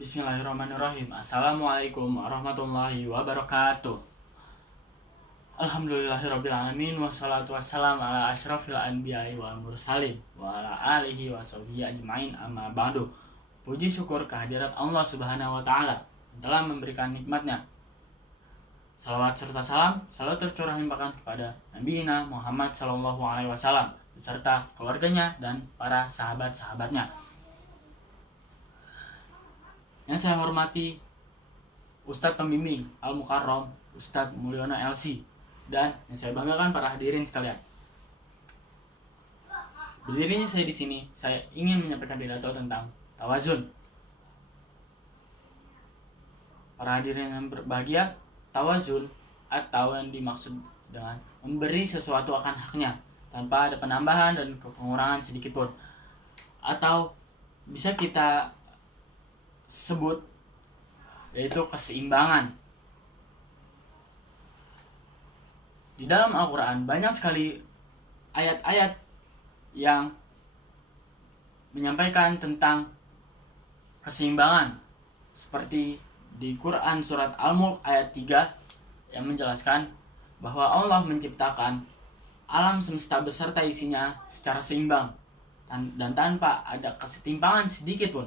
Bismillahirrahmanirrahim. Assalamualaikum warahmatullahi wabarakatuh. Alhamdulillahirrabbilalamin. Wassalatu wassalam ala ashrafil anbiya'i wal mursalin wa ala alihi wa sahbihi ajma'in, amma ba'du. Puji syukur kehadirat Allah subhanahu wa ta'ala telah memberikan nikmatnya. Salawat serta salam selalu tercurah limpahkan kepada Nabi Muhammad SAW beserta keluarganya dan para sahabat-sahabatnya. Yang saya hormati Ustadz Pembimbing Al-Mukarram Ustadz Mulyono LC, dan yang saya banggakan para hadirin sekalian. Berdirinya saya di sini, saya ingin menyampaikan pidato tentang tawazun. Para hadirin yang berbahagia, tawazun atau yang dimaksud dengan memberi sesuatu akan haknya tanpa ada penambahan dan pengurangan sedikit pun, atau bisa kita sebut yaitu keseimbangan. Di dalam Al-Quran banyak sekali ayat-ayat yang menyampaikan tentang keseimbangan, seperti di Quran surat Al-Mulk ayat 3 yang menjelaskan bahwa Allah menciptakan alam semesta beserta isinya secara seimbang dan tanpa ada kesetimpangan sedikit pun.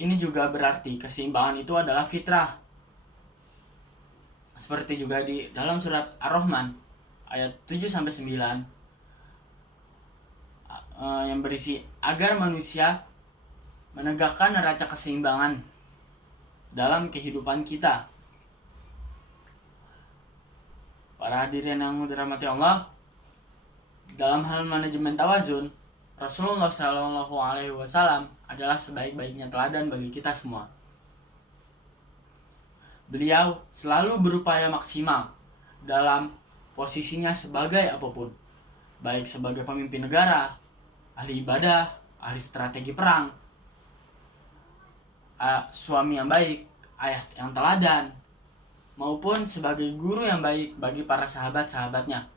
Ini juga berarti keseimbangan itu adalah fitrah. Seperti juga di dalam surat Ar-Rahman ayat 7-9 yang berisi agar manusia menegakkan neraca keseimbangan dalam kehidupan kita. Para hadirin yang dirahmati Allah, dalam hal manajemen tawazun, Rasulullah SAW adalah sebaik-baiknya teladan bagi kita semua. Beliau selalu berupaya maksimal dalam posisinya sebagai apapun, baik sebagai pemimpin negara, ahli ibadah, ahli strategi perang, suami yang baik, ayah yang teladan, maupun sebagai guru yang baik bagi para sahabat-sahabatnya,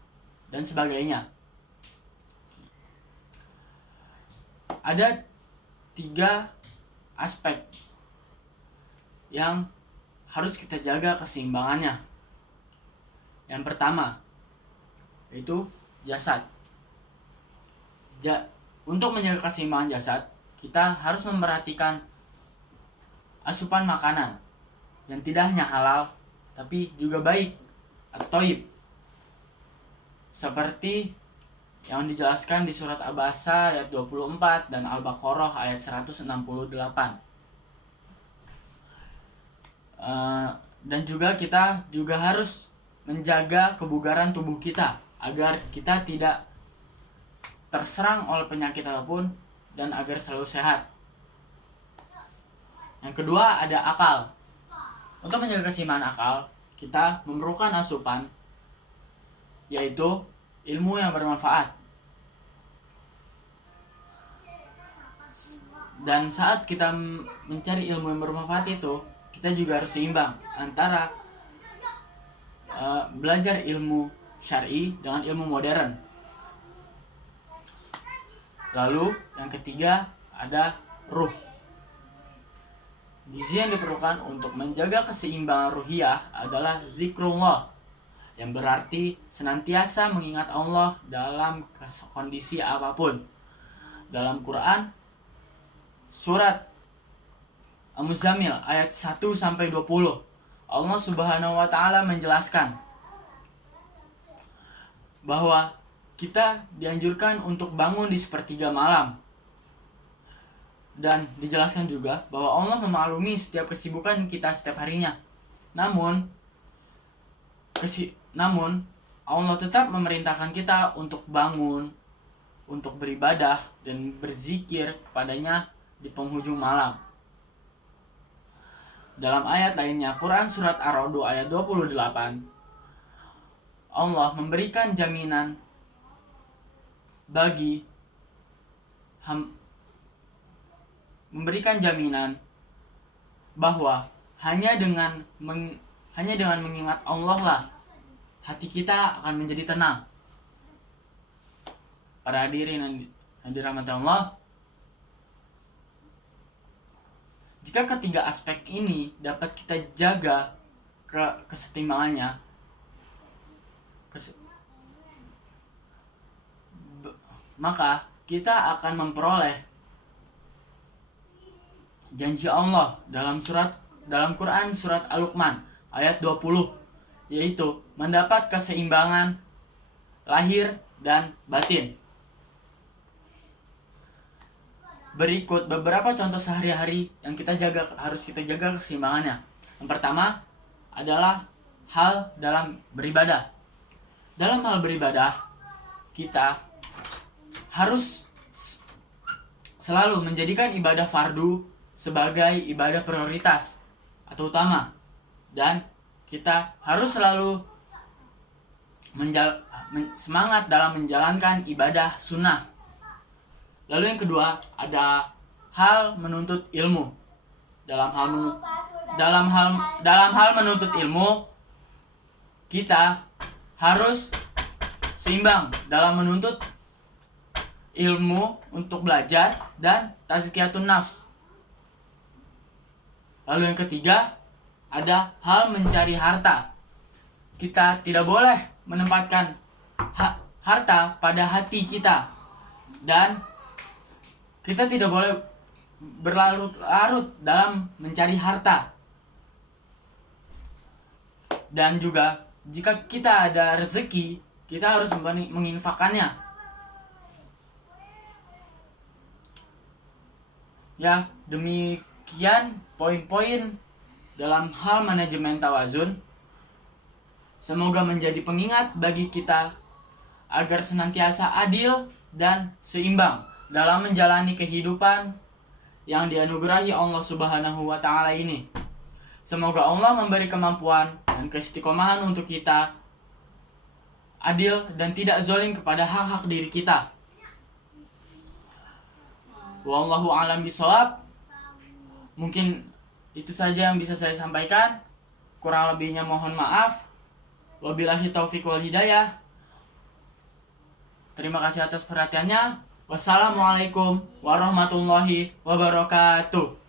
dan sebagainya. Ada 3 aspek yang harus kita jaga keseimbangannya. Yang pertama yaitu jasad. Untuk menjaga keseimbangan jasad, kita harus memperhatikan asupan makanan yang tidak hanya halal tapi juga baik atau thayyib, seperti yang dijelaskan di surat Abasa ayat 24 dan Al-Baqarah ayat 168. Dan juga kita juga harus menjaga kebugaran tubuh kita agar kita tidak terserang oleh penyakit apapun dan agar selalu sehat. Yang kedua ada akal. Untuk menjaga keseimbangan akal, kita memerlukan asupan, yaitu ilmu yang bermanfaat. Dan saat kita mencari ilmu yang bermanfaat itu, kita juga harus seimbang antara belajar ilmu syar'i dengan ilmu modern. Lalu yang ketiga ada ruh. Gizi yang diperlukan untuk menjaga keseimbangan ruhiyah adalah zikrullah, yang berarti senantiasa mengingat Allah dalam kondisi apapun. Dalam Quran surat Al-Muzammil ayat 1-20, Allah Subhanahu wa ta'ala menjelaskan bahwa kita dianjurkan untuk bangun di sepertiga malam. Dan dijelaskan juga bahwa Allah memaklumi setiap kesibukan kita setiap harinya. Namun Allah tetap memerintahkan kita untuk bangun, untuk beribadah dan berzikir kepadanya di penghujung malam. Dalam ayat lainnya, Quran surat Ar-Ra'd ayat 28, Allah memberikan jaminan bahwa hanya dengan mengingat Allah lah hati kita akan menjadi tenang. Para hadirin yang dirahmati Allah, Jika ketiga aspek ini dapat kita jaga kesetimbangannya, maka kita akan memperoleh janji Allah dalam Quran surat Al-Luqman ayat 20, yaitu mendapat keseimbangan lahir dan batin. Berikut beberapa contoh sehari-hari yang harus kita jaga keseimbangannya. Yang pertama adalah hal dalam beribadah. Dalam hal beribadah, kita harus selalu menjadikan ibadah fardu sebagai ibadah prioritas atau utama, dan kita harus selalu semangat dalam menjalankan ibadah sunnah. Lalu yang kedua ada hal menuntut ilmu. Dalam hal menuntut ilmu, kita harus seimbang dalam menuntut ilmu untuk belajar dan tazkiyatun nafs. Lalu yang ketiga ada hal mencari harta. Kita tidak boleh menempatkan harta pada hati kita, dan kita tidak boleh berlarut-larut dalam mencari harta. Dan juga jika kita ada rezeki, kita harus menginfakkannya. Ya, demikian poin-poin dalam hal manajemen tawazun. Semoga menjadi pengingat bagi kita agar senantiasa adil dan seimbang dalam menjalani kehidupan yang dianugerahi Allah Subhanahu wa Ta'ala ini. Semoga Allah memberi kemampuan dan keistiqomahan untuk kita adil dan tidak zalim kepada hak-hak diri kita. Wallahu a'lam bishawab. Mungkin itu saja yang bisa saya sampaikan. Kurang lebihnya mohon maaf. Wabillahi taufiq wal hidayah. Terima kasih atas perhatiannya. Wassalamualaikum warahmatullahi wabarakatuh.